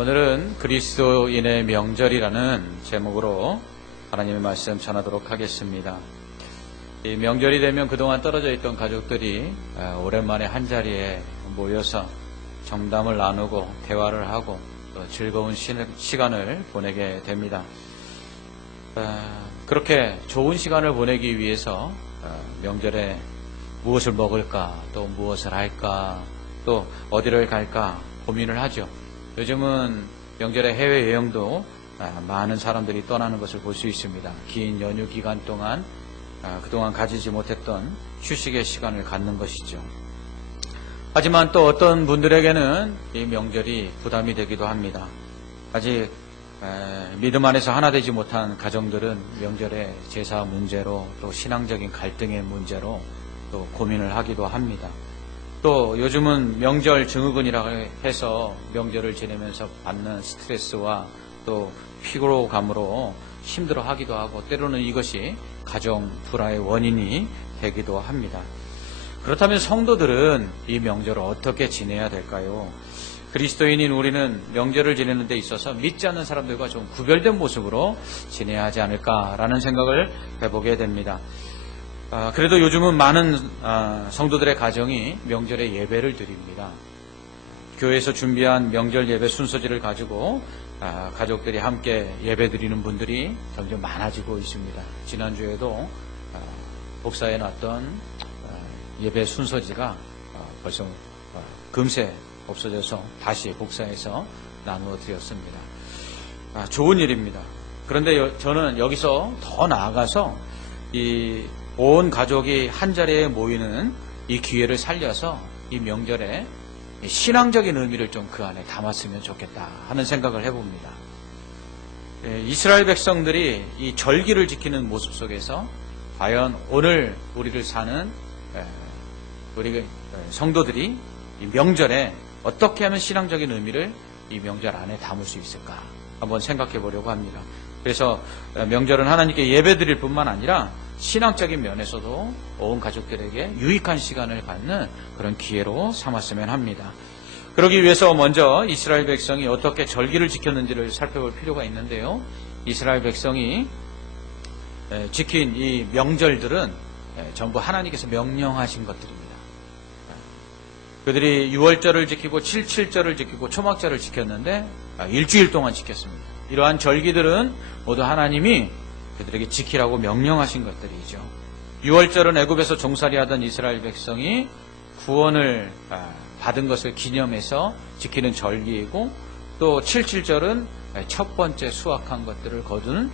오늘은 그리스도인의 명절이라는 제목으로 하나님의 말씀 전하도록 하겠습니다. 이 명절이 되면 그동안 떨어져 있던 가족들이 오랜만에 한자리에 모여서 정담을 나누고 대화를 하고 또 즐거운 시간을 보내게 됩니다. 그렇게 좋은 시간을 보내기 위해서 명절에 무엇을 먹을까, 또 무엇을 할까, 또 어디를 갈까 고민을 하죠. 요즘은 명절에 해외여행도 많은 사람들이 떠나는 것을 볼 수 있습니다. 긴 연휴 기간 동안 그동안 가지지 못했던 휴식의 시간을 갖는 것이죠. 하지만 또 어떤 분들에게는 이 명절이 부담이 되기도 합니다. 아직 믿음 안에서 하나 되지 못한 가정들은 명절에 제사 문제로 또 신앙적인 갈등의 문제로 또 고민을 하기도 합니다. 또 요즘은 명절 증후군이라고 해서 명절을 지내면서 받는 스트레스와 또 피로감으로 힘들어하기도 하고 때로는 이것이 가정 불화의 원인이 되기도 합니다. 그렇다면 성도들은 이 명절을 어떻게 지내야 될까요? 그리스도인인 우리는 명절을 지내는 데 있어서 믿지 않는 사람들과 좀 구별된 모습으로 지내야 하지 않을까라는 생각을 해보게 됩니다. 그래도 요즘은 많은 성도들의 가정이 명절에 예배를 드립니다. 교회에서 준비한 명절 예배 순서지를 가지고 가족들이 함께 예배 드리는 분들이 점점 많아지고 있습니다. 지난주에도 복사해 놨던 예배 순서지가 벌써 금세 없어져서 다시 복사해서 나누어 드렸습니다. 좋은 일입니다. 그런데 저는 여기서 더 나아가서 이 온 가족이 한자리에 모이는 이 기회를 살려서 이 명절에 신앙적인 의미를 좀 그 안에 담았으면 좋겠다 하는 생각을 해봅니다. 이스라엘 백성들이 이 절기를 지키는 모습 속에서 과연 오늘 우리를 사는 우리 성도들이 이 명절에 어떻게 하면 신앙적인 의미를 이 명절 안에 담을 수 있을까 한번 생각해 보려고 합니다. 그래서 명절은 하나님께 예배 드릴 뿐만 아니라 신앙적인 면에서도 온 가족들에게 유익한 시간을 갖는 그런 기회로 삼았으면 합니다. 그러기 위해서 먼저 이스라엘 백성이 어떻게 절기를 지켰는지를 살펴볼 필요가 있는데요. 이스라엘 백성이 지킨 이 명절들은 전부 하나님께서 명령하신 것들입니다. 그들이 6월절을 지키고 7.7절을 지키고 초막절을 지켰는데 일주일 동안 지켰습니다. 이러한 절기들은 모두 하나님이 그들에게 지키라고 명령하신 것들이죠. 6월절은 애굽에서 종살이하던 이스라엘 백성이 구원을 받은 것을 기념해서 지키는 절기이고 또 7.7절은 첫 번째 수확한 것들을 거두는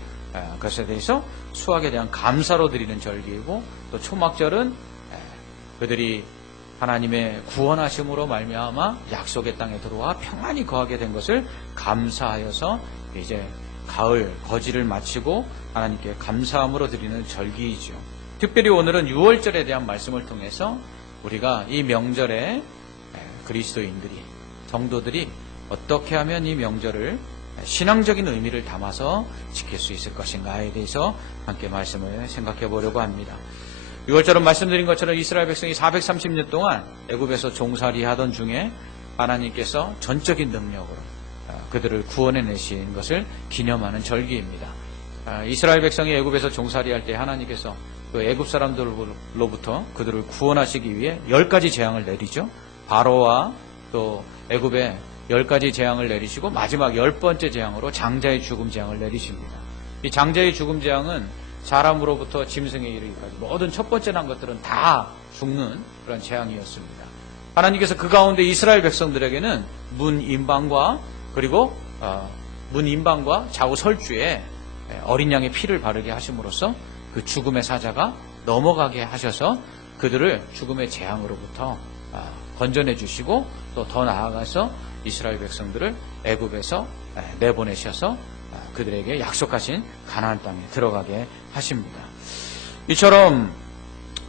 것에 대해서 수확에 대한 감사로 드리는 절기이고 또 초막절은 그들이 하나님의 구원하심으로 말미암아 약속의 땅에 들어와 평안히 거하게 된 것을 감사하여서 이제 가을 거지를 마치고 하나님께 감사함으로 드리는 절기이죠. 특별히 오늘은 6월절에 대한 말씀을 통해서 우리가 이 명절에 그리스도인들이 성도들이 어떻게 하면 이 명절을 신앙적인 의미를 담아서 지킬 수 있을 것인가에 대해서 함께 말씀을 생각해 보려고 합니다. 6월절은 말씀드린 것처럼 이스라엘 백성이 430년 동안 애굽에서 종살이 하던 중에 하나님께서 전적인 능력으로 그들을 구원해내신 것을 기념하는 절기입니다. 이스라엘 백성이 애굽에서 종살이할 때 하나님께서 그 애굽 사람들로부터 그들을 구원하시기 위해 10가지 재앙을 내리죠. 바로와 또 애굽에 10가지 재앙을 내리시고 마지막 10번째 재앙으로 장자의 죽음 재앙을 내리십니다. 이 장자의 죽음 재앙은 사람으로부터 짐승에 이르기까지 모든 첫 번째 난 것들은 다 죽는 그런 재앙이었습니다. 하나님께서 그 가운데 이스라엘 백성들에게는 문임방과 그리고 문임방과 좌우 설주에 어린 양의 피를 바르게 하심으로써 그 죽음의 사자가 넘어가게 하셔서 그들을 죽음의 재앙으로부터 건져내 주시고 또 더 나아가서 이스라엘 백성들을 애굽에서 내보내셔서 그들에게 약속하신 가나안 땅에 들어가게 하십니다. 이처럼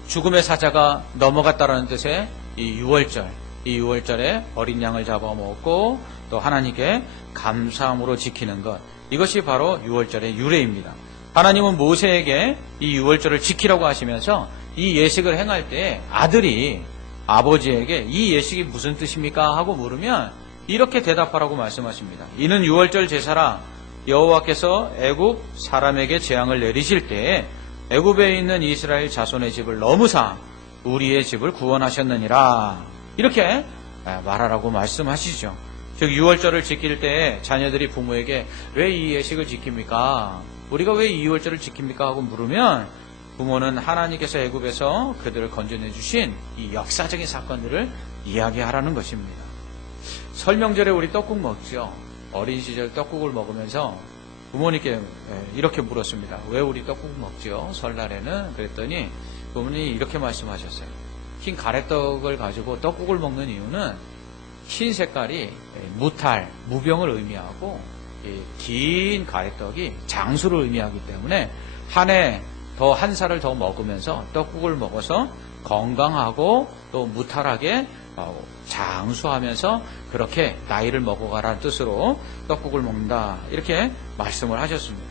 죽음의 사자가 넘어갔다라는 뜻의 이 6월절에 어린 양을 잡아먹고 또 하나님께 감사함으로 지키는 것, 이것이 바로 6월절의 유래입니다. 하나님은 모세에게 이 6월절을 지키라고 하시면서 이 예식을 행할 때 아들이 아버지에게 이 예식이 무슨 뜻입니까? 하고 물으면 이렇게 대답하라고 말씀하십니다. 이는 유월절 제사라 여호와께서 애굽 사람에게 재앙을 내리실 때에 애굽에 있는 이스라엘 자손의 집을 넘으사 우리의 집을 구원하셨느니라. 이렇게 말하라고 말씀하시죠. 즉 유월절을 지킬 때에 자녀들이 부모에게 왜 이 예식을 지킵니까? 우리가 왜 이 유월절을 지킵니까? 하고 물으면 부모는 하나님께서 애굽에서 그들을 건져내 주신 이 역사적인 사건들을 이야기하라는 것입니다. 설 명절에 우리 떡국 먹죠. 어린 시절 떡국을 먹으면서 부모님께 이렇게 물었습니다. 왜 우리 떡국 먹죠? 설날에는? 그랬더니 부모님이 이렇게 말씀하셨어요. 흰 가래떡을 가지고 떡국을 먹는 이유는 흰 색깔이 무탈, 무병을 의미하고 긴 가래떡이 장수를 의미하기 때문에 한 해 더 한 살을 더 먹으면서 떡국을 먹어서 건강하고 또 무탈하게 장수하면서 그렇게 나이를 먹어가라는 뜻으로 떡국을 먹는다. 이렇게 말씀을 하셨습니다.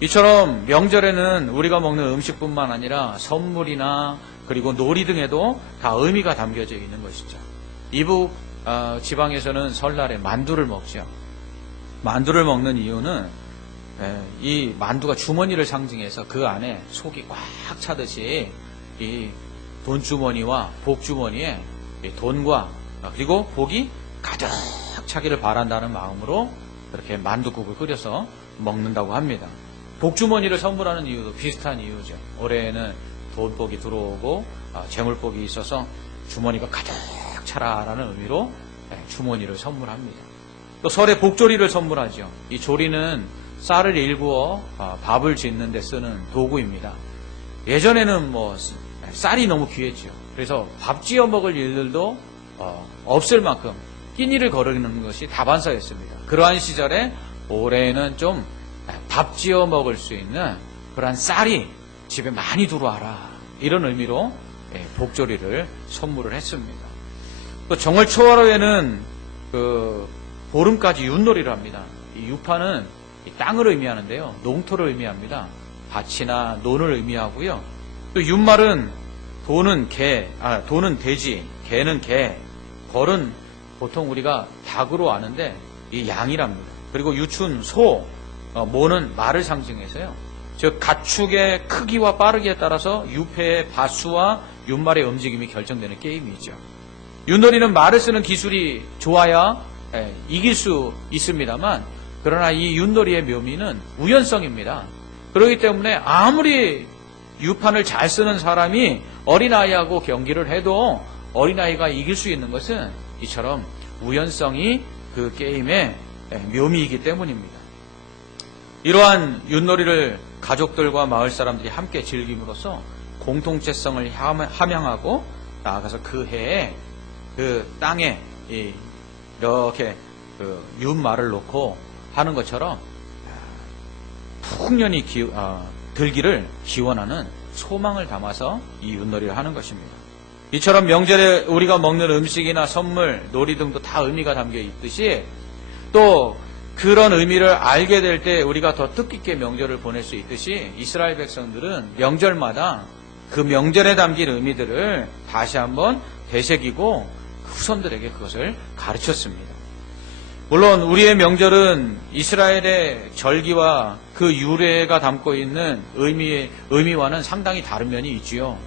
이처럼 명절에는 우리가 먹는 음식뿐만 아니라 선물이나 그리고 놀이 등에도 다 의미가 담겨져 있는 것이죠. 이북 지방에서는 설날에 만두를 먹죠. 만두를 먹는 이유는 이 만두가 주머니를 상징해서 그 안에 속이 꽉 차듯이 이 돈주머니와 복주머니에 돈과 그리고 복이 가득 차기를 바란다는 마음으로 그렇게 만두국을 끓여서 먹는다고 합니다. 복주머니를 선물하는 이유도 비슷한 이유죠. 올해에는 돈복이 들어오고 재물복이 있어서 주머니가 가득 차라라는 의미로 주머니를 선물합니다. 또 설에 복조리를 선물하죠. 이 조리는 쌀을 일구어 밥을 짓는 데 쓰는 도구입니다. 예전에는 쌀이 너무 귀했죠. 그래서 밥 지어 먹을 일들도 없을 만큼 끼니를 거르는 것이 다반사였습니다. 그러한 시절에 올해에는 좀 밥 지어 먹을 수 있는 그러한 쌀이 집에 많이 들어와라. 이런 의미로 복조리를 선물을 했습니다. 또 정월 초하루에는 보름까지 윷놀이를 합니다. 이 유파는 땅을 의미하는데요. 농토를 의미합니다. 밭이나 논을 의미하고요. 또 윷말은 돈은 돼지, 개는 개, 벌은 보통 우리가 닭으로 아는데 이 양이랍니다. 그리고 유춘, 소, 모는 말을 상징해서요. 즉 가축의 크기와 빠르기에 따라서 유패의 바수와 윷말의 움직임이 결정되는 게임이죠. 윷놀이는 말을 쓰는 기술이 좋아야 이길 수 있습니다만 그러나 이 윷놀이의 묘미는 우연성입니다. 그렇기 때문에 아무리 유판을 잘 쓰는 사람이 어린아이하고 경기를 해도 어린아이가 이길 수 있는 것은 이처럼 우연성이 그 게임의 묘미이기 때문입니다. 이러한 윷놀이를 가족들과 마을 사람들이 함께 즐김으로써 공동체성을 함양하고 나아가서 그 해에 그 땅에 이렇게 윷말을 놓고 하는 것처럼 풍년이 들기를 기원하는 소망을 담아서 이 윷놀이를 하는 것입니다. 이처럼 명절에 우리가 먹는 음식이나 선물, 놀이 등도 다 의미가 담겨 있듯이 또 그런 의미를 알게 될 때 우리가 더 뜻깊게 명절을 보낼 수 있듯이 이스라엘 백성들은 명절마다 그 명절에 담긴 의미들을 다시 한번 되새기고 후손들에게 그것을 가르쳤습니다. 물론 우리의 명절은 이스라엘의 절기와 그 유래가 담고 있는 의미와는 상당히 다른 면이 있지요.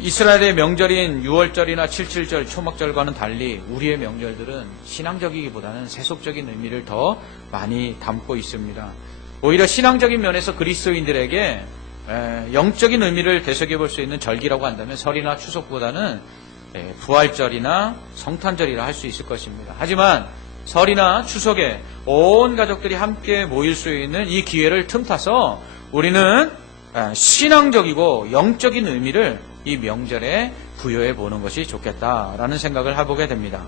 이스라엘의 명절인 6월절이나 77절, 초막절과는 달리 우리의 명절들은 신앙적이기보다는 세속적인 의미를 더 많이 담고 있습니다. 오히려 신앙적인 면에서 그리스도인들에게 영적인 의미를 되새겨볼 수 있는 절기라고 한다면 설이나 추석보다는 부활절이나 성탄절이라 할 수 있을 것입니다. 하지만 설이나 추석에 온 가족들이 함께 모일 수 있는 이 기회를 틈타서 우리는 신앙적이고 영적인 의미를 이 명절에 부여해 보는 것이 좋겠다라는 생각을 해보게 됩니다.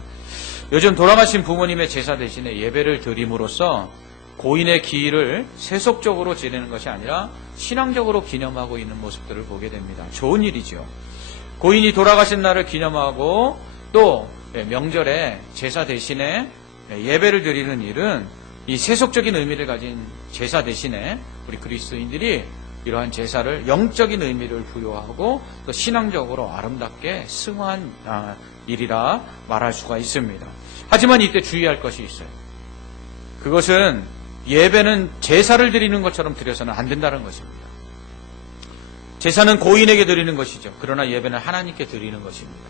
요즘 돌아가신 부모님의 제사 대신에 예배를 드림으로써 고인의 기일을 세속적으로 지내는 것이 아니라 신앙적으로 기념하고 있는 모습들을 보게 됩니다. 좋은 일이죠. 고인이 돌아가신 날을 기념하고 또 명절에 제사 대신에 예배를 드리는 일은 이 세속적인 의미를 가진 제사 대신에 우리 그리스도인들이 이러한 제사를 영적인 의미를 부여하고 또 신앙적으로 아름답게 승화한 일이라 말할 수가 있습니다. 하지만 이때 주의할 것이 있어요. 그것은 예배는 제사를 드리는 것처럼 드려서는 안 된다는 것입니다. 제사는 고인에게 드리는 것이죠. 그러나 예배는 하나님께 드리는 것입니다.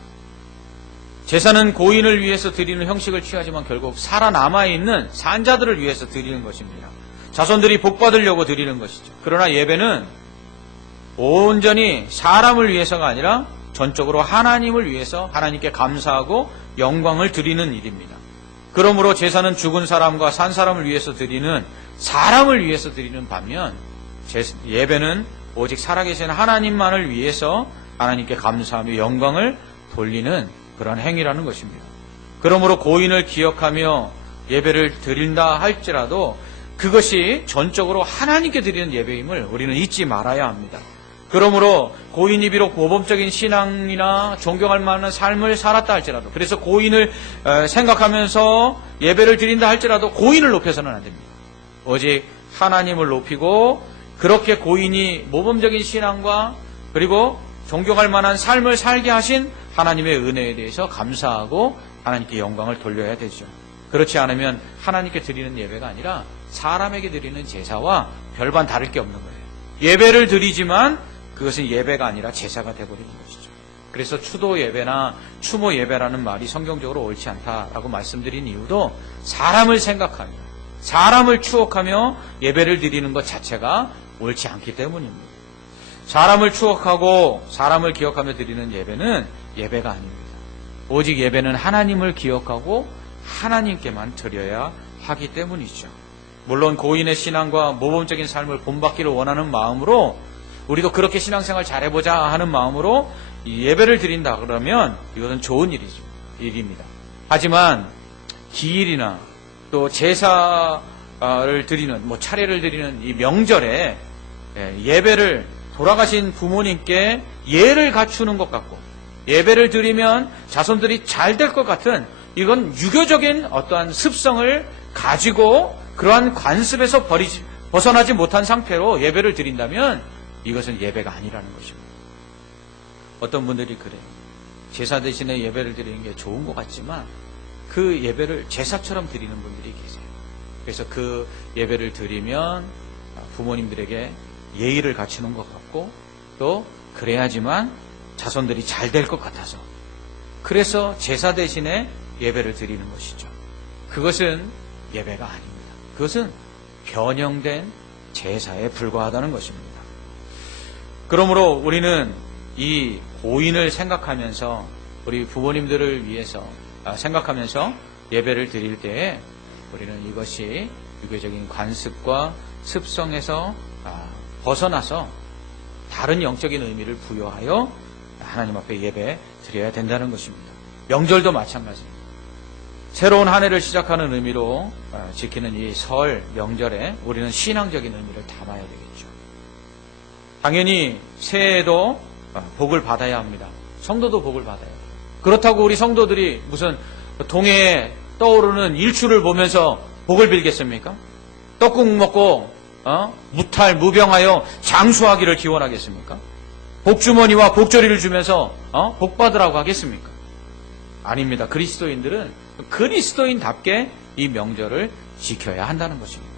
제사는 고인을 위해서 드리는 형식을 취하지만 결국 살아남아있는 산자들을 위해서 드리는 것입니다. 자손들이 복받으려고 드리는 것이죠. 그러나 예배는 온전히 사람을 위해서가 아니라 전적으로 하나님을 위해서 하나님께 감사하고 영광을 드리는 일입니다. 그러므로 제사는 죽은 사람과 산 사람을 위해서 드리는 사람을 위해서 드리는 반면 예배는 오직 살아계신 하나님만을 위해서 하나님께 감사하며 영광을 돌리는 그런 행위라는 것입니다. 그러므로 고인을 기억하며 예배를 드린다 할지라도 그것이 전적으로 하나님께 드리는 예배임을 우리는 잊지 말아야 합니다. 그러므로 고인이 비록 모범적인 신앙이나 존경할 만한 삶을 살았다 할지라도, 그래서 고인을 생각하면서 예배를 드린다 할지라도 고인을 높여서는 안 됩니다. 오직 하나님을 높이고 그렇게 고인이 모범적인 신앙과 그리고 존경할 만한 삶을 살게 하신 하나님의 은혜에 대해서 감사하고 하나님께 영광을 돌려야 되죠. 그렇지 않으면 하나님께 드리는 예배가 아니라 사람에게 드리는 제사와 별반 다를 게 없는 거예요. 예배를 드리지만 그것은 예배가 아니라 제사가 되어버리는 것이죠. 그래서 추도 예배나 추모 예배라는 말이 성경적으로 옳지 않다라고 말씀드린 이유도 사람을 생각하며 사람을 추억하며 예배를 드리는 것 자체가 옳지 않기 때문입니다. 사람을 추억하고 사람을 기억하며 드리는 예배는 예배가 아닙니다. 오직 예배는 하나님을 기억하고 하나님께만 드려야 하기 때문이죠. 물론 고인의 신앙과 모범적인 삶을 본받기를 원하는 마음으로 우리도 그렇게 신앙생활 잘해보자 하는 마음으로 예배를 드린다 그러면 이것은 좋은 일입니다. 하지만 기일이나 또 제사를 드리는 차례를 드리는 이 명절에 예배를 돌아가신 부모님께 예를 갖추는 것 같고 예배를 드리면 자손들이 잘 될 것 같은 이건 유교적인 어떠한 습성을 가지고 그러한 관습에서 벗어나지 못한 상태로 예배를 드린다면 이것은 예배가 아니라는 것입니다. 어떤 분들이 그래요. 제사 대신에 예배를 드리는 게 좋은 것 같지만 그 예배를 제사처럼 드리는 분들이 계세요. 그래서 그 예배를 드리면 부모님들에게 예의를 갖추는 것 같고 또 그래야지만 자손들이 잘 될 것 같아서 그래서 제사 대신에 예배를 드리는 것이죠. 그것은 예배가 아닙니다. 그것은 변형된 제사에 불과하다는 것입니다. 그러므로 우리는 이 고인을 생각하면서 우리 부모님들을 위해서 생각하면서 예배를 드릴 때에 우리는 이것이 유교적인 관습과 습성에서 벗어나서 다른 영적인 의미를 부여하여 하나님 앞에 예배 드려야 된다는 것입니다. 명절도 마찬가지입니다. 새로운 한 해를 시작하는 의미로 지키는 이 설 명절에 우리는 신앙적인 의미를 담아야 되겠죠. 당연히 새해에도 복을 받아야 합니다. 성도도 복을 받아야 해요. 그렇다고 우리 성도들이 무슨 동해에 떠오르는 일출을 보면서 복을 빌겠습니까? 떡국 먹고 무탈 무병하여 장수하기를 기원하겠습니까? 복주머니와 복조리를 주면서 복 받으라고 하겠습니까? 아닙니다. 그리스도인들은 그리스도인답게 이 명절을 지켜야 한다는 것입니다.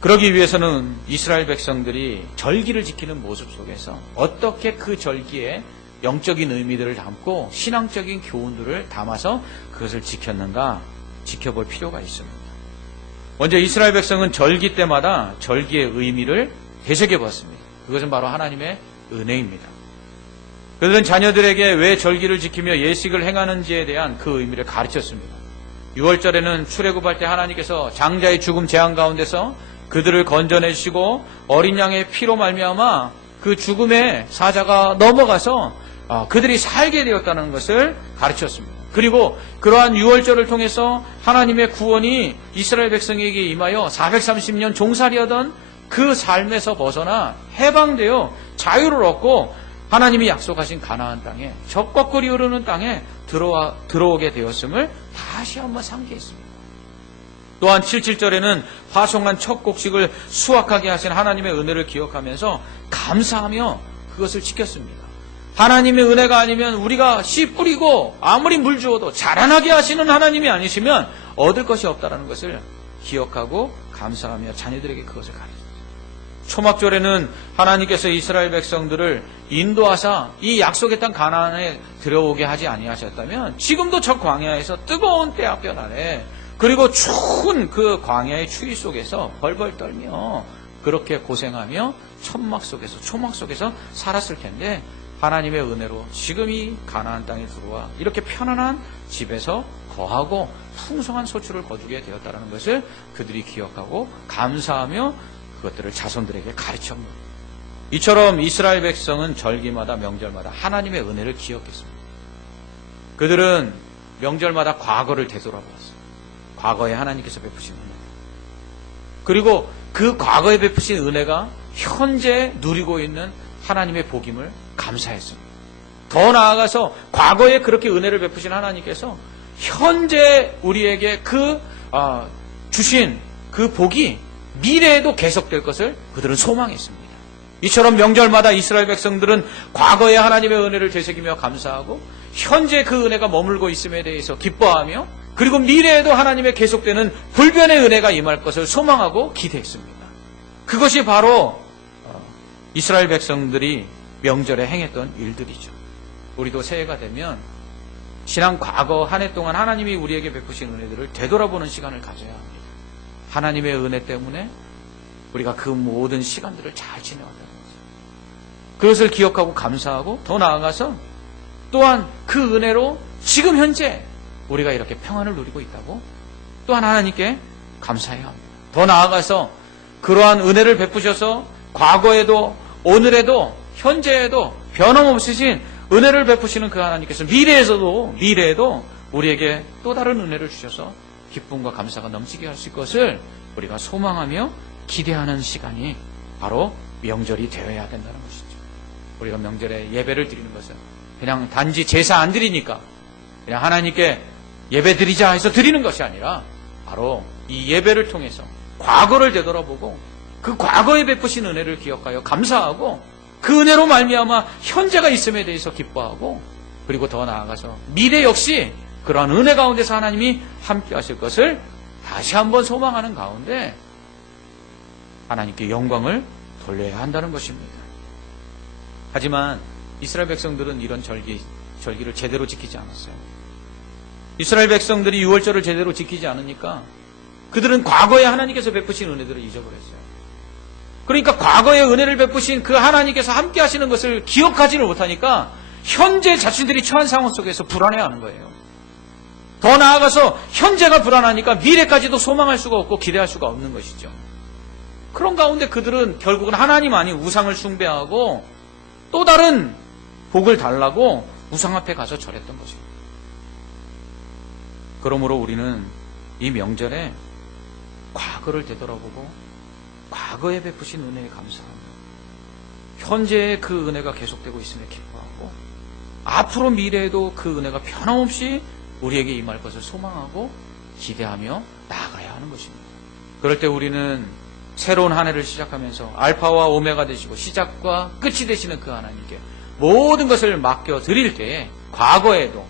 그러기 위해서는 이스라엘 백성들이 절기를 지키는 모습 속에서 어떻게 그 절기에 영적인 의미들을 담고 신앙적인 교훈들을 담아서 그것을 지켰는가 지켜볼 필요가 있습니다. 먼저 이스라엘 백성은 절기 때마다 절기의 의미를 되새겨 봤습니다. 그것은 바로 하나님의 은혜입니다. 그들은 자녀들에게 왜 절기를 지키며 예식을 행하는지에 대한 그 의미를 가르쳤습니다. 6월절에는 출애굽할 때 하나님께서 장자의 죽음 재앙 가운데서 그들을 건져내시고 어린 양의 피로 말미암아 그 죽음의 사자가 넘어가서 그들이 살게 되었다는 것을 가르쳤습니다. 그리고 그러한 6월절을 통해서 하나님의 구원이 이스라엘 백성에게 임하여 430년 종살이하던 그 삶에서 벗어나 해방되어 자유를 얻고 하나님이 약속하신 가나안 땅에 적과 꿀이 흐르는 땅에 들어오게 되었음을 다시 한번 상기했습니다. 또한 77절에는 파송한 첫 곡식을 수확하게 하신 하나님의 은혜를 기억하면서 감사하며 그것을 지켰습니다. 하나님의 은혜가 아니면 우리가 씨 뿌리고 아무리 물 주어도 자라나게 하시는 하나님이 아니시면 얻을 것이 없다는 것을 기억하고 감사하며 자녀들에게 그것을 가르칩니다. 초막절에는 하나님께서 이스라엘 백성들을 인도하사 이 약속의 땅 가나안에 들어오게 하지 아니하셨다면 지금도 저 광야에서 뜨거운 때압변 아래 그리고 추운 그 광야의 추위 속에서 벌벌 떨며 그렇게 고생하며 천막 속에서 초막 속에서 살았을 텐데 하나님의 은혜로 지금 이 가나안 땅에 들어와 이렇게 편안한 집에서 거하고 풍성한 소출을 거두게 되었다는 것을 그들이 기억하고 감사하며 그것들을 자손들에게 가르쳤습니다. 이처럼 이스라엘 백성은 절기마다 명절마다 하나님의 은혜를 기억했습니다. 그들은 명절마다 과거를 되돌아보았어요. 과거에 하나님께서 베푸신 은혜. 그리고 그 과거에 베푸신 은혜가 현재 누리고 있는 하나님의 복임을 감사했습니다. 더 나아가서 과거에 그렇게 은혜를 베푸신 하나님께서 현재 우리에게 주신 그 복이 미래에도 계속될 것을 그들은 소망했습니다. 이처럼 명절마다 이스라엘 백성들은 과거에 하나님의 은혜를 되새기며 감사하고 현재 그 은혜가 머물고 있음에 대해서 기뻐하며 그리고 미래에도 하나님의 계속되는 불변의 은혜가 임할 것을 소망하고 기대했습니다. 그것이 바로 이스라엘 백성들이 명절에 행했던 일들이죠. 우리도 새해가 되면 지난 과거 한 해 동안 하나님이 우리에게 베푸신 은혜들을 되돌아보는 시간을 가져야 합니다. 하나님의 은혜 때문에 우리가 그 모든 시간들을 잘 지내왔다는 거죠. 그것을 기억하고 감사하고 더 나아가서 또한 그 은혜로 지금 현재 우리가 이렇게 평안을 누리고 있다고 또한 하나님께 감사해야 합니다. 더 나아가서 그러한 은혜를 베푸셔서 과거에도 오늘에도 현재에도 변함없으신 은혜를 베푸시는 그 하나님께서 미래에도 우리에게 또 다른 은혜를 주셔서 기쁨과 감사가 넘치게 하실 것을 우리가 소망하며 기대하는 시간이 바로 명절이 되어야 된다는 것이죠. 우리가 명절에 예배를 드리는 것은 그냥 단지 제사 안 드리니까 그냥 하나님께 예배 드리자 해서 드리는 것이 아니라 바로 이 예배를 통해서 과거를 되돌아보고 그 과거에 베푸신 은혜를 기억하여 감사하고 그 은혜로 말미암아 현재가 있음에 대해서 기뻐하고 그리고 더 나아가서 미래 역시 그러한 은혜 가운데서 하나님이 함께 하실 것을 다시 한번 소망하는 가운데 하나님께 영광을 돌려야 한다는 것입니다. 하지만 이스라엘 백성들은 이런 절기를 제대로 지키지 않았어요. 이스라엘 백성들이 유월절을 제대로 지키지 않으니까 그들은 과거에 하나님께서 베푸신 은혜들을 잊어버렸어요. 그러니까 과거에 은혜를 베푸신 그 하나님께서 함께 하시는 것을 기억하지를 못하니까 현재 자신들이 처한 상황 속에서 불안해하는 거예요. 더 나아가서 현재가 불안하니까 미래까지도 소망할 수가 없고 기대할 수가 없는 것이죠. 그런 가운데 그들은 결국은 하나님 아닌 우상을 숭배하고 또 다른 복을 달라고 우상 앞에 가서 절했던 것입니다. 그러므로 우리는 이 명절에 과거를 되돌아보고 과거에 베푸신 은혜에 감사하며 현재의 그 은혜가 계속되고 있음에 기뻐하고 앞으로 미래에도 그 은혜가 변함없이 우리에게 임할 것을 소망하고 기대하며 나아가야 하는 것입니다. 그럴 때 우리는 새로운 한 해를 시작하면서 알파와 오메가 되시고 시작과 끝이 되시는 그 하나님께 모든 것을 맡겨드릴 때에 과거에도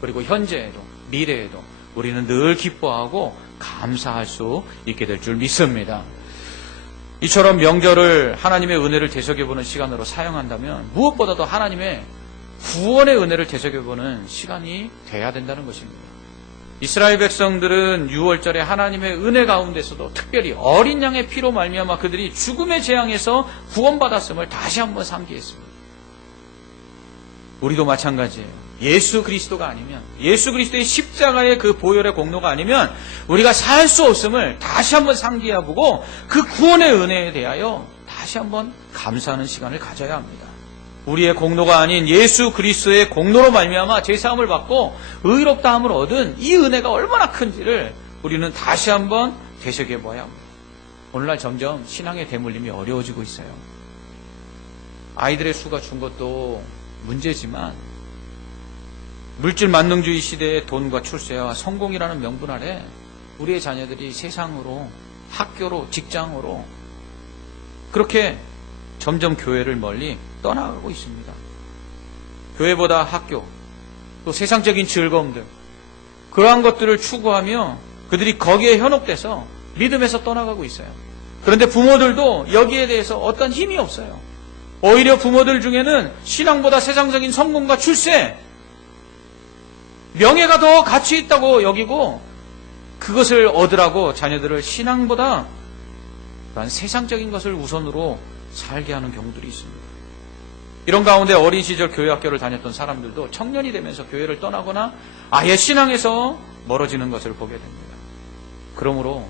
그리고 현재에도 미래에도 우리는 늘 기뻐하고 감사할 수 있게 될 줄 믿습니다. 이처럼 명절을 하나님의 은혜를 되새겨보는 시간으로 사용한다면 무엇보다도 하나님의 구원의 은혜를 되새겨보는 시간이 돼야 된다는 것입니다. 이스라엘 백성들은 유월절에 하나님의 은혜 가운데서도 특별히 어린 양의 피로 말미암아 그들이 죽음의 재앙에서 구원받았음을 다시 한번 상기했습니다. 우리도 마찬가지예요. 예수 그리스도가 아니면 예수 그리스도의 십자가의 그 보혈의 공로가 아니면 우리가 살 수 없음을 다시 한번 상기해보고 그 구원의 은혜에 대하여 다시 한번 감사하는 시간을 가져야 합니다. 우리의 공로가 아닌 예수 그리스도의 공로로 말미암아 죄사함을 받고 의롭다함을 얻은 이 은혜가 얼마나 큰지를 우리는 다시 한번 되새겨봐야 합니다. 오늘날 점점 신앙의 대물림이 어려워지고 있어요. 아이들의 수가 준 것도 문제지만 물질 만능주의 시대의 돈과 출세와 성공이라는 명분 아래 우리의 자녀들이 세상으로, 학교로, 직장으로 그렇게 점점 교회를 멀리 떠나가고 있습니다. 교회보다 학교, 또 세상적인 즐거움들, 그러한 것들을 추구하며 그들이 거기에 현혹돼서 믿음에서 떠나가고 있어요. 그런데 부모들도 여기에 대해서 어떤 힘이 없어요. 오히려 부모들 중에는 신앙보다 세상적인 성공과 출세, 명예가 더 가치 있다고 여기고 그것을 얻으라고 자녀들을 신앙보다 그러한 세상적인 것을 우선으로 살게 하는 경우들이 있습니다. 이런 가운데 어린 시절 교회 학교를 다녔던 사람들도 청년이 되면서 교회를 떠나거나 아예 신앙에서 멀어지는 것을 보게 됩니다. 그러므로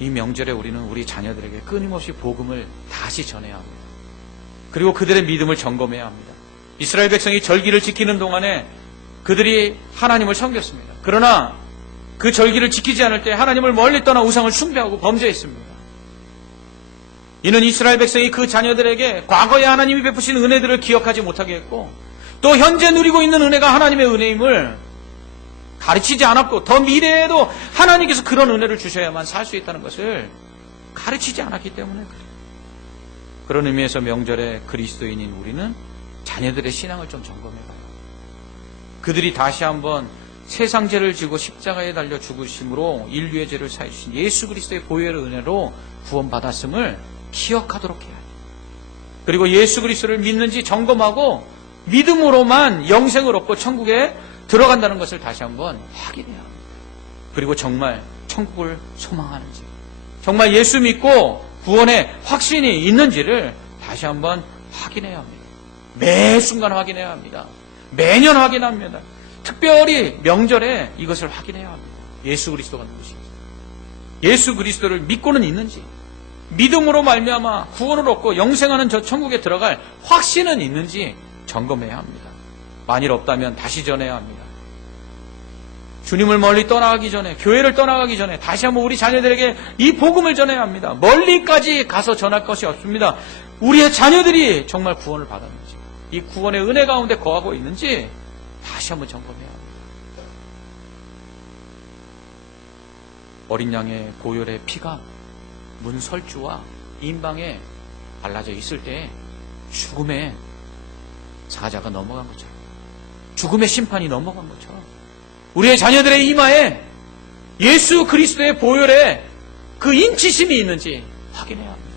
이 명절에 우리는 우리 자녀들에게 끊임없이 복음을 다시 전해야 합니다. 그리고 그들의 믿음을 점검해야 합니다. 이스라엘 백성이 절기를 지키는 동안에 그들이 하나님을 섬겼습니다. 그러나 그 절기를 지키지 않을 때 하나님을 멀리 떠나 우상을 숭배하고 범죄했습니다. 이는 이스라엘 백성이 그 자녀들에게 과거에 하나님이 베푸신 은혜들을 기억하지 못하게 했고 또 현재 누리고 있는 은혜가 하나님의 은혜임을 가르치지 않았고 더 미래에도 하나님께서 그런 은혜를 주셔야만 살 수 있다는 것을 가르치지 않았기 때문에 그래요. 그런 의미에서 명절에 그리스도인인 우리는 자녀들의 신앙을 좀 점검해봐요. 그들이 다시 한번 세상 죄를 지고 십자가에 달려 죽으심으로 인류의 죄를 사해주신 예수 그리스도의 보혈의 은혜로 구원받았음을 기억하도록 해야 해요. 그리고 예수 그리스도를 믿는지 점검하고 믿음으로만 영생을 얻고 천국에 들어간다는 것을 다시 한번 확인해야 합니다. 그리고 정말 천국을 소망하는지, 정말 예수 믿고 구원의 확신이 있는지를 다시 한번 확인해야 합니다. 매 순간 확인해야 합니다. 매년 확인합니다. 특별히 명절에 이것을 확인해야 합니다. 예수 그리스도가 누구신지, 예수 그리스도를 믿고는 있는지, 믿음으로 말미암아 구원을 얻고 영생하는 저 천국에 들어갈 확신은 있는지 점검해야 합니다. 만일 없다면 다시 전해야 합니다. 주님을 멀리 떠나가기 전에, 교회를 떠나가기 전에 다시 한번 우리 자녀들에게 이 복음을 전해야 합니다. 멀리까지 가서 전할 것이 없습니다. 우리의 자녀들이 정말 구원을 받았는지, 이 구원의 은혜 가운데 거하고 있는지 다시 한번 점검해야 합니다. 어린 양의 고혈의 피가 문설주와 인방에 발라져 있을 때 죽음의 사자가 넘어간 것처럼, 죽음의 심판이 넘어간 것처럼 우리의 자녀들의 이마에 예수 그리스도의 보혈에 그 인치심이 있는지 확인해야 합니다.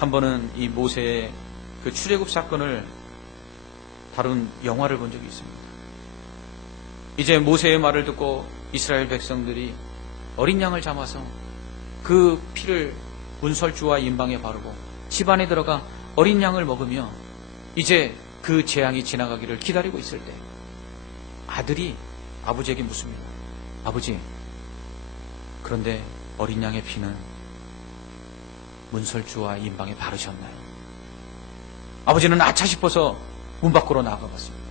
한 번은 이 모세의 그 출애굽 사건을 다룬 영화를 본 적이 있습니다. 이제 모세의 말을 듣고 이스라엘 백성들이 어린 양을 잡아서 그 피를 문설주와 인방에 바르고 집안에 들어가 어린 양을 먹으며 이제 그 재앙이 지나가기를 기다리고 있을 때 아들이 아버지에게 묻습니다. 아버지, 그런데 어린 양의 피는 문설주와 인방에 바르셨나요? 아버지는 아차 싶어서 문 밖으로 나가봤습니다.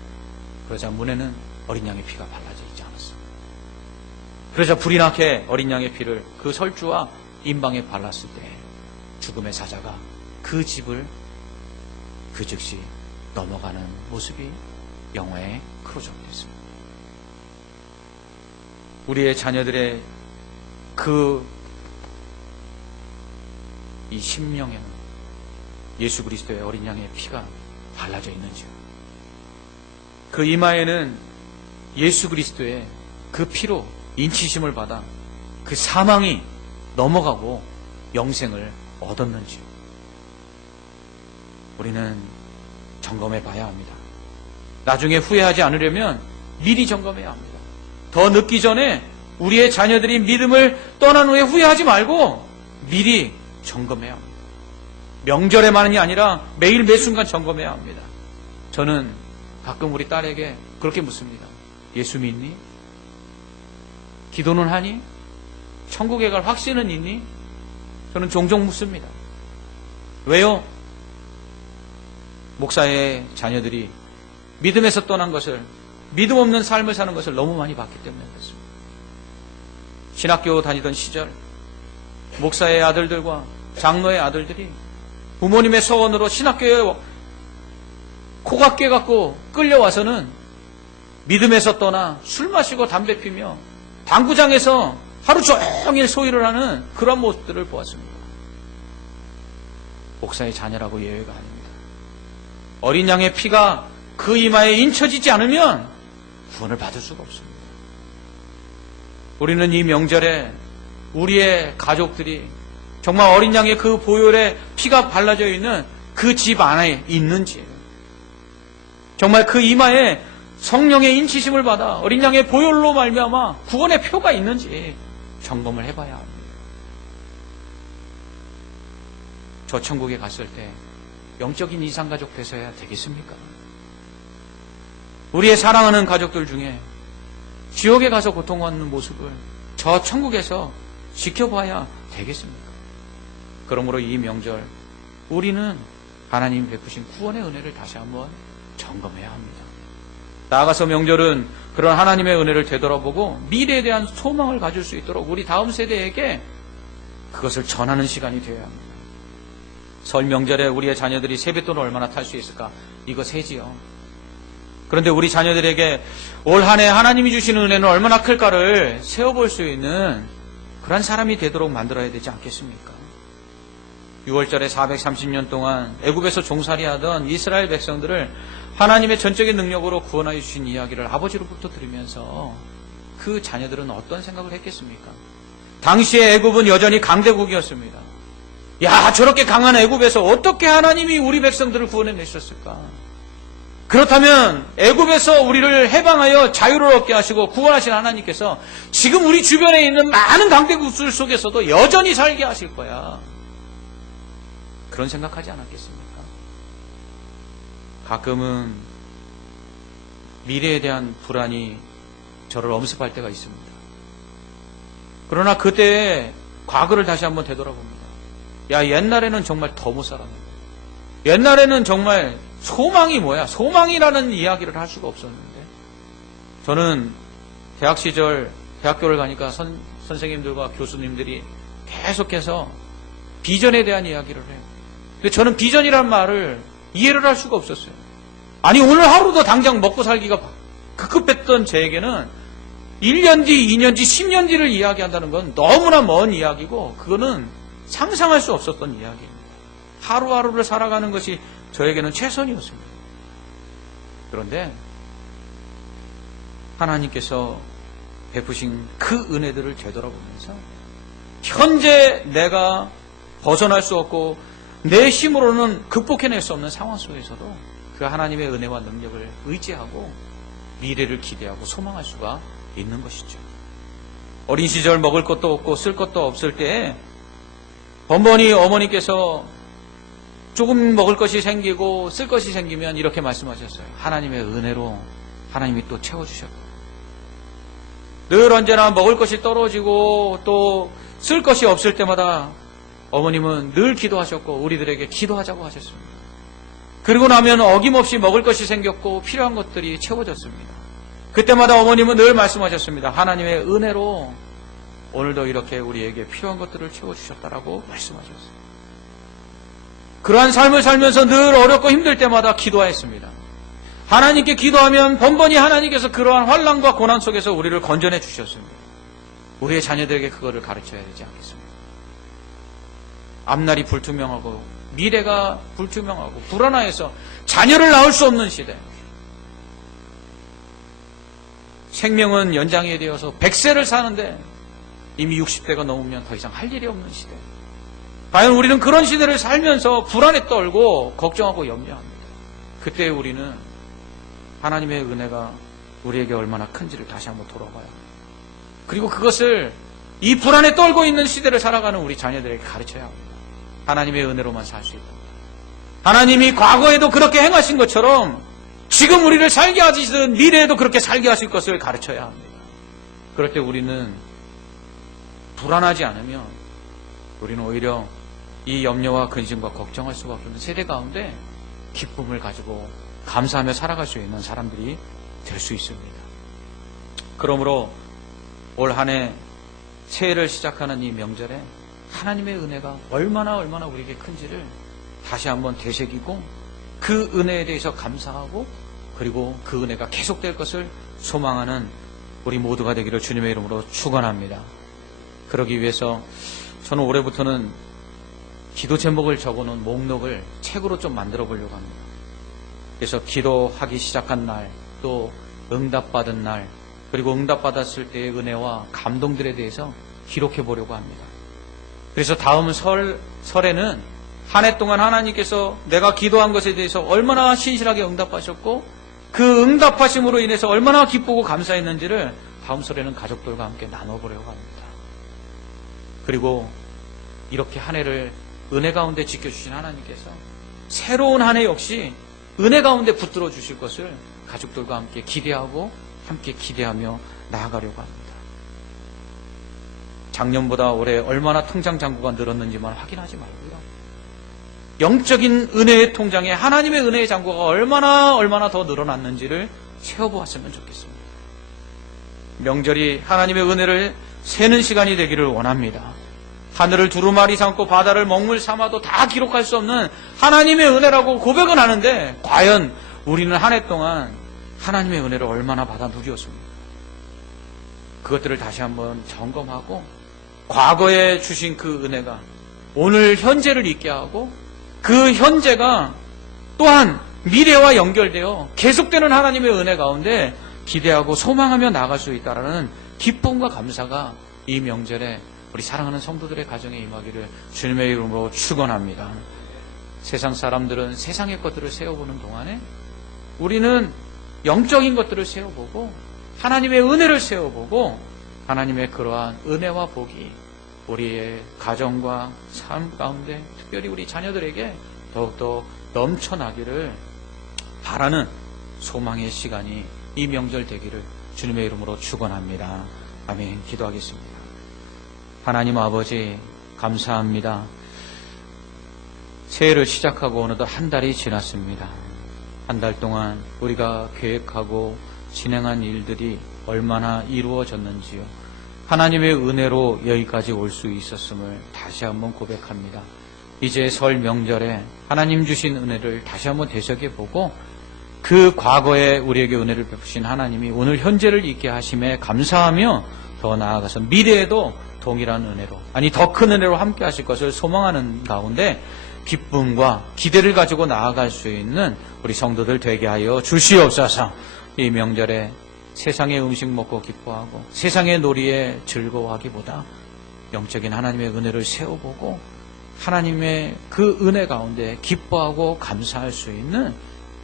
그러자 문에는 어린 양의 피가 발라져 있지 않았습니다. 그러자 불이 나게 어린 양의 피를 그 설주와 인방에 발랐을 때 죽음의 사자가 그 집을 그 즉시 넘어가는 모습이 영화에 크로적됐습니다. 우리의 자녀들의 이 심령에는 예수 그리스도의 어린 양의 피가 발라져 있는지요? 그 이마에는 예수 그리스도의 그 피로 인치심을 받아 그 사망이 넘어가고 영생을 얻었는지요? 우리는 점검해 봐야 합니다. 나중에 후회하지 않으려면 미리 점검해야 합니다. 더 늦기 전에 우리의 자녀들이 믿음을 떠난 후에 후회하지 말고 미리 점검해야 합니다. 명절에만이 아니라 매일 매순간 점검해야 합니다. 저는 가끔 우리 딸에게 그렇게 묻습니다. 예수 믿니? 기도는 하니? 천국에 갈 확신은 있니? 저는 종종 묻습니다. 왜요? 목사의 자녀들이 믿음에서 떠난 것을, 믿음 없는 삶을 사는 것을 너무 많이 봤기 때문에 그렇습니다. 신학교 다니던 시절 목사의 아들들과 장로의 아들들이 부모님의 소원으로 신학교에 코가 깨갖고 끌려와서는 믿음에서 떠나 술 마시고 담배 피며 당구장에서 하루 종일 소일을 하는 그런 모습들을 보았습니다. 목사의 자녀라고 예외가 아닙니다. 어린 양의 피가 그 이마에 인쳐지지 않으면 구원을 받을 수가 없습니다. 우리는 이 명절에 우리의 가족들이 정말 어린 양의 그 보혈에 피가 발라져 있는 그 집 안에 있는지, 정말 그 이마에 성령의 인치심을 받아 어린 양의 보혈로 말미암아 구원의 표가 있는지 점검을 해봐야 합니다. 저 천국에 갔을 때 영적인 이상가족 되셔야 되겠습니까? 우리의 사랑하는 가족들 중에 지옥에 가서 고통받는 모습을 저 천국에서 지켜봐야 되겠습니까? 그러므로 이 명절 우리는 하나님 베푸신 구원의 은혜를 다시 한번 점검해야 합니다. 나아가서 명절은 그런 하나님의 은혜를 되돌아보고 미래에 대한 소망을 가질 수 있도록 우리 다음 세대에게 그것을 전하는 시간이 되어야 합니다. 설 명절에 우리의 자녀들이 세뱃돈을 얼마나 탈 수 있을까? 이거 세지요. 그런데 우리 자녀들에게 올 한 해 하나님이 주시는 은혜는 얼마나 클까를 세어볼 수 있는 그런 사람이 되도록 만들어야 되지 않겠습니까? 6월절에 430년 동안 애굽에서 종살이하던 이스라엘 백성들을 하나님의 전적인 능력으로 구원하여 주신 이야기를 아버지로부터 들으면서 그 자녀들은 어떤 생각을 했겠습니까? 당시에 애굽은 여전히 강대국이었습니다. 야, 저렇게 강한 애굽에서 어떻게 하나님이 우리 백성들을 구원해내셨을까? 그렇다면 애굽에서 우리를 해방하여 자유를 얻게 하시고 구원하신 하나님께서 지금 우리 주변에 있는 많은 강대국들 속에서도 여전히 살게 하실 거야. 그런 생각하지 않았겠습니까? 가끔은 미래에 대한 불안이 저를 엄습할 때가 있습니다. 그러나 그때의 과거를 다시 한번 되돌아봅니다. 야, 옛날에는 정말 더 못 살았는데, 옛날에는 정말 소망이 뭐야? 소망이라는 이야기를 할 수가 없었는데, 저는 대학 시절 대학교를 가니까 선생님들과 교수님들이 계속해서 비전에 대한 이야기를 해요. 근데 저는 비전이란 말을 이해를 할 수가 없었어요. 아니, 오늘 하루도 당장 먹고 살기가 급급했던 저에게는 1년 뒤, 2년 뒤, 10년 뒤를 이야기한다는 건 너무나 먼 이야기고 그거는 상상할 수 없었던 이야기입니다. 하루하루를 살아가는 것이 저에게는 최선이었습니다. 그런데 하나님께서 베푸신 그 은혜들을 되돌아보면서 현재 내가 벗어날 수 없고 내 힘으로는 극복해낼 수 없는 상황 속에서도 그 하나님의 은혜와 능력을 의지하고 미래를 기대하고 소망할 수가 있는 것이죠. 어린 시절 먹을 것도 없고 쓸 것도 없을 때에 번번이 어머니께서 조금 먹을 것이 생기고 쓸 것이 생기면 이렇게 말씀하셨어요. 하나님의 은혜로 하나님이 또 채워주셨고, 늘 언제나 먹을 것이 떨어지고 또 쓸 것이 없을 때마다 어머님은 늘 기도하셨고 우리들에게 기도하자고 하셨습니다. 그리고 나면 어김없이 먹을 것이 생겼고 필요한 것들이 채워졌습니다. 그때마다 어머님은 늘 말씀하셨습니다. 하나님의 은혜로 오늘도 이렇게 우리에게 필요한 것들을 채워주셨다라고 말씀하셨어요. 그러한 삶을 살면서 늘 어렵고 힘들 때마다 기도하였습니다. 하나님께 기도하면 번번이 하나님께서 그러한 환난과 고난 속에서 우리를 건져내 주셨습니다. 우리의 자녀들에게 그거를 가르쳐야 되지 않겠습니까? 앞날이 불투명하고 미래가 불투명하고 불안해서 자녀를 낳을 수 없는 시대, 생명은 연장이 되어서 100세를 사는데 이미 60세가 넘으면 더 이상 할 일이 없는 시대. 과연 우리는 그런 시대를 살면서 불안에 떨고 걱정하고 염려합니다. 그때 우리는 하나님의 은혜가 우리에게 얼마나 큰지를 다시 한번 돌아봐야 합니다. 그리고 그것을 이 불안에 떨고 있는 시대를 살아가는 우리 자녀들에게 가르쳐야 합니다. 하나님의 은혜로만 살 수 있다. 하나님이 과거에도 그렇게 행하신 것처럼 지금 우리를 살게 하시든 미래에도 그렇게 살게 하실 것을 가르쳐야 합니다. 그럴 때 우리는 불안하지 않으면 우리는 오히려 이 염려와 근심과 걱정할 수밖에 없는 세대 가운데 기쁨을 가지고 감사하며 살아갈 수 있는 사람들이 될 수 있습니다. 그러므로 올 한 해 새해를 시작하는 이 명절에 하나님의 은혜가 얼마나 우리에게 큰지를 다시 한번 되새기고 그 은혜에 대해서 감사하고 그리고 그 은혜가 계속될 것을 소망하는 우리 모두가 되기를 주님의 이름으로 축원합니다. 그러기 위해서 저는 올해부터는 기도 제목을 적어놓은 목록을 책으로 좀 만들어 보려고 합니다. 그래서 기도하기 시작한 날, 또 응답받은 날, 그리고 응답받았을 때의 은혜와 감동들에 대해서 기록해 보려고 합니다. 그래서 다음 설에는 한 해 동안 하나님께서 내가 기도한 것에 대해서 얼마나 신실하게 응답하셨고 그 응답하심으로 인해서 얼마나 기쁘고 감사했는지를 다음 설에는 가족들과 함께 나눠보려고 합니다. 그리고 이렇게 한 해를 은혜 가운데 지켜주신 하나님께서 새로운 한 해 역시 은혜 가운데 붙들어 주실 것을 가족들과 함께 기대하고 함께 기대하며 나아가려고 합니다. 작년보다 올해 얼마나 통장 잔고가 늘었는지만 확인하지 말고요. 영적인 은혜의 통장에 하나님의 은혜의 잔고가 얼마나 더 늘어났는지를 세어보았으면 좋겠습니다. 명절이 하나님의 은혜를 세는 시간이 되기를 원합니다. 하늘을 두루마리 삼고 바다를 먹물 삼아도 다 기록할 수 없는 하나님의 은혜라고 고백은 하는데 과연 우리는 한 해 동안 하나님의 은혜를 얼마나 받아 누렸습니까? 그것들을 다시 한번 점검하고 과거에 주신 그 은혜가 오늘 현재를 있게 하고 그 현재가 또한 미래와 연결되어 계속되는 하나님의 은혜 가운데 기대하고 소망하며 나아갈 수 있다는 기쁨과 감사가 이 명절에 우리 사랑하는 성도들의 가정에 임하기를 주님의 이름으로 축원합니다. 세상 사람들은 세상의 것들을 세워보는 동안에 우리는 영적인 것들을 세워보고 하나님의 은혜를 세워보고 하나님의 그러한 은혜와 복이 우리의 가정과 삶 가운데 특별히 우리 자녀들에게 더욱더 넘쳐나기를 바라는 소망의 시간이 이 명절 되기를 주님의 이름으로 축원합니다. 아멘. 기도하겠습니다. 하나님 아버지 감사합니다. 새해를 시작하고 어느덧 한 달이 지났습니다. 한 달 동안 우리가 계획하고 진행한 일들이 얼마나 이루어졌는지요. 하나님의 은혜로 여기까지 올 수 있었음을 다시 한번 고백합니다. 이제 설 명절에 하나님 주신 은혜를 다시 한번 되새겨보고 그 과거에 우리에게 은혜를 베푸신 하나님이 오늘 현재를 있게 하심에 감사하며 더 나아가서 미래에도 동일한 은혜로 아니 더 큰 은혜로 함께 하실 것을 소망하는 가운데 기쁨과 기대를 가지고 나아갈 수 있는 우리 성도들 되게 하여 주시옵소서. 이 명절에 세상의 음식 먹고 기뻐하고 세상의 놀이에 즐거워하기보다 영적인 하나님의 은혜를 세워보고 하나님의 그 은혜 가운데 기뻐하고 감사할 수 있는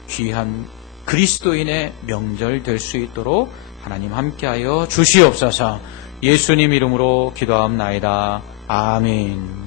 귀한 그리스도인의 명절 될 수 있도록 하나님 함께하여 주시옵소서. 예수님 이름으로 기도하옵나이다. 아멘.